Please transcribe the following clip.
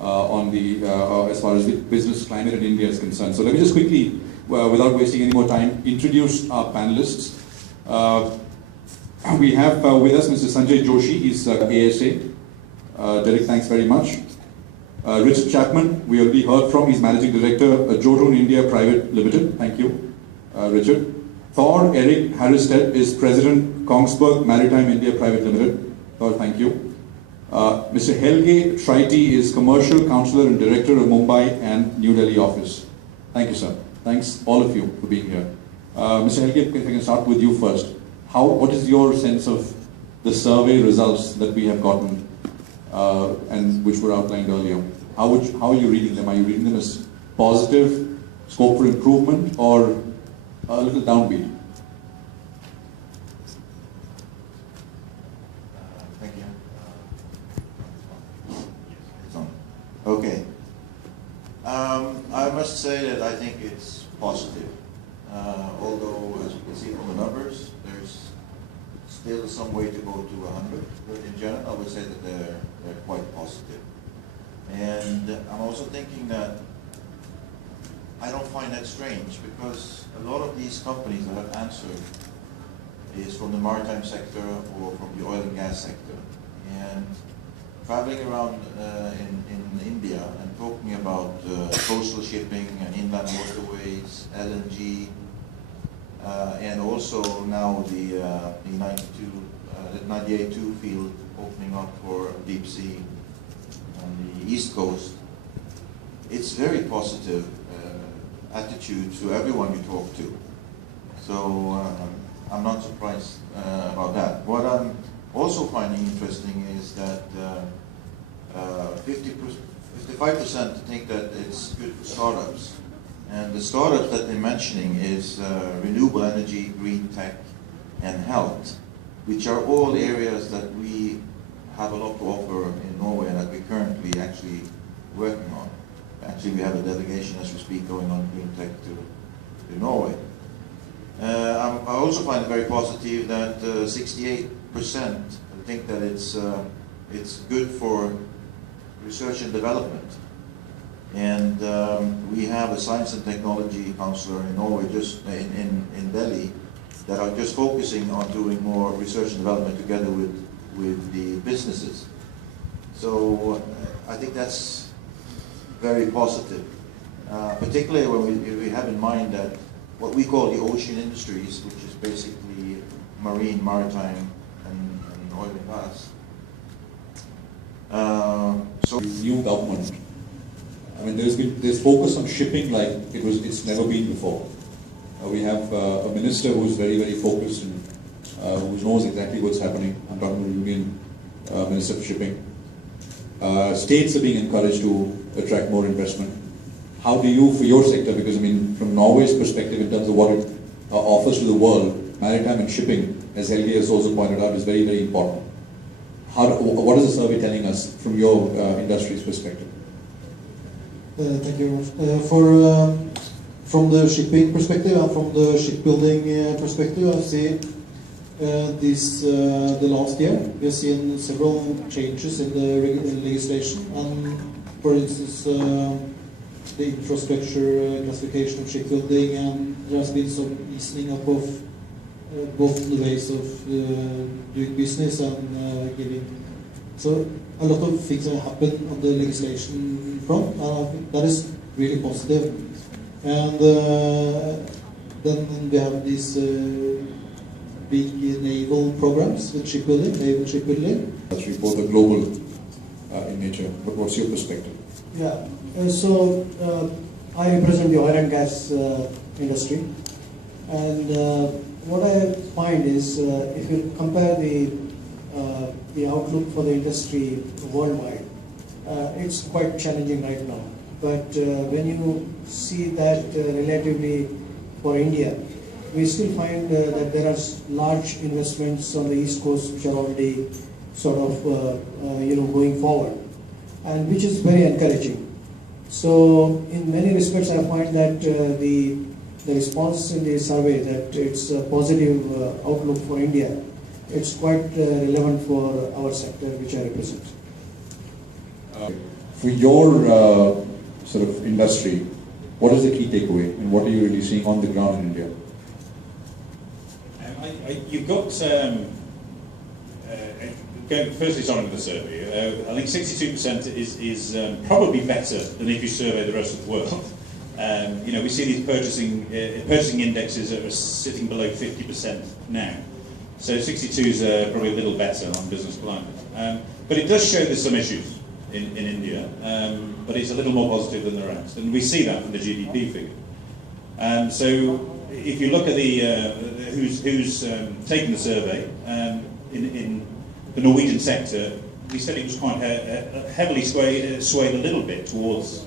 On the as far as the business climate in India is concerned. So let me just quickly, without wasting any more time, introduce our panelists. We have with us Mr. Sanjay Joshi, he's ASA. Derek, thanks very much. Richard Chapman, we already heard from, he's Managing Director, Jordan India Private Limited. Thank you, Richard. Thor Eric Harristedt is President, Kongsberg Maritime India Private Limited. Thor, thank you. Mr. Helge Triti is Commercial Counsellor and Director of Mumbai and New Delhi office. Thank you, sir. Thanks all of you for being here. Mr. Helge, if I can start with you first. What is your sense of the survey results that we have gotten and which were outlined earlier? How are you reading them? Are you reading them as positive, scope for improvement, or a little downbeat? Thank you. Okay. I must say that I think it's positive. Although, as you can see from the numbers, there's still some way to go to 100. But in general, I would say that they're quite positive. And I'm also thinking that I don't find that strange, because a lot of these companies that have answered is from the maritime sector or from the oil and gas sector. And traveling around in India and talking about coastal shipping and inland waterways, LNG, and also now the 98-2 field opening up for deep sea on the east coast, it's very positive attitude to everyone you talk to. So I'm not surprised about that. What I'm also finding interesting is that 55% think that it's good for startups. And the startups that they're mentioning is renewable energy, green tech, and health, which are all areas that we have a lot to offer in Norway and that we're currently actually working on. Actually, we have a delegation as we speak going on green tech to Norway. I also find it very positive that 68% think that it's good for research and development. And we have a science and technology counselor in Norway, just in Delhi, that are just focusing on doing more research and development together with the businesses. So I think that's very positive, particularly when we have in mind that what we call the ocean industries, which is basically marine, maritime, and oil and gas. So new government. I mean, there's focus on shipping like it's never been before. We have a minister who's very, very focused and who knows exactly what's happening. I'm talking about the Union Minister for Shipping. States are being encouraged to attract more investment. How do you, for your sector, because I mean, from Norway's perspective in terms of what it offers to the world, maritime and shipping, as Helge has also pointed out, is very, very important. What is the survey telling us from your industry's perspective? Thank you. From the shipping perspective and from the shipbuilding perspective, I see the last year we have seen several changes in the legislation, and for instance the infrastructure classification of shipbuilding, and there has been some easing up of both the ways of doing business and giving. So a lot of things have happened on the legislation front, and I think that is really positive. And then we have these big naval programs with shipbuilding, naval shipbuilding. That's both are global in nature, but what's your perspective? Yeah, so I represent the oil and gas industry, and what I find is if you compare the outlook for the industry worldwide, it's quite challenging right now. But when you see that relatively for India, we still find that there are large investments on the East Coast which are already sort of going forward, and which is very encouraging. So in many respects, I find that the response in the survey that it's a positive outlook for India, it's quite relevant for our sector which I represent. For your sort of industry, what is the key takeaway, and what are you really seeing on the ground in India? You've got, firstly starting with the survey, I think 62% is probably better than if you survey the rest of the world. You know, we see these purchasing indexes that are sitting below 50% now. So 62 is probably a little better on business climate. But it does show there's some issues in India, but it's a little more positive than the rest. And we see that from the GDP figure. So if you look at who's taken the survey, in the Norwegian sector, we said it was quite heavily swayed a little bit towards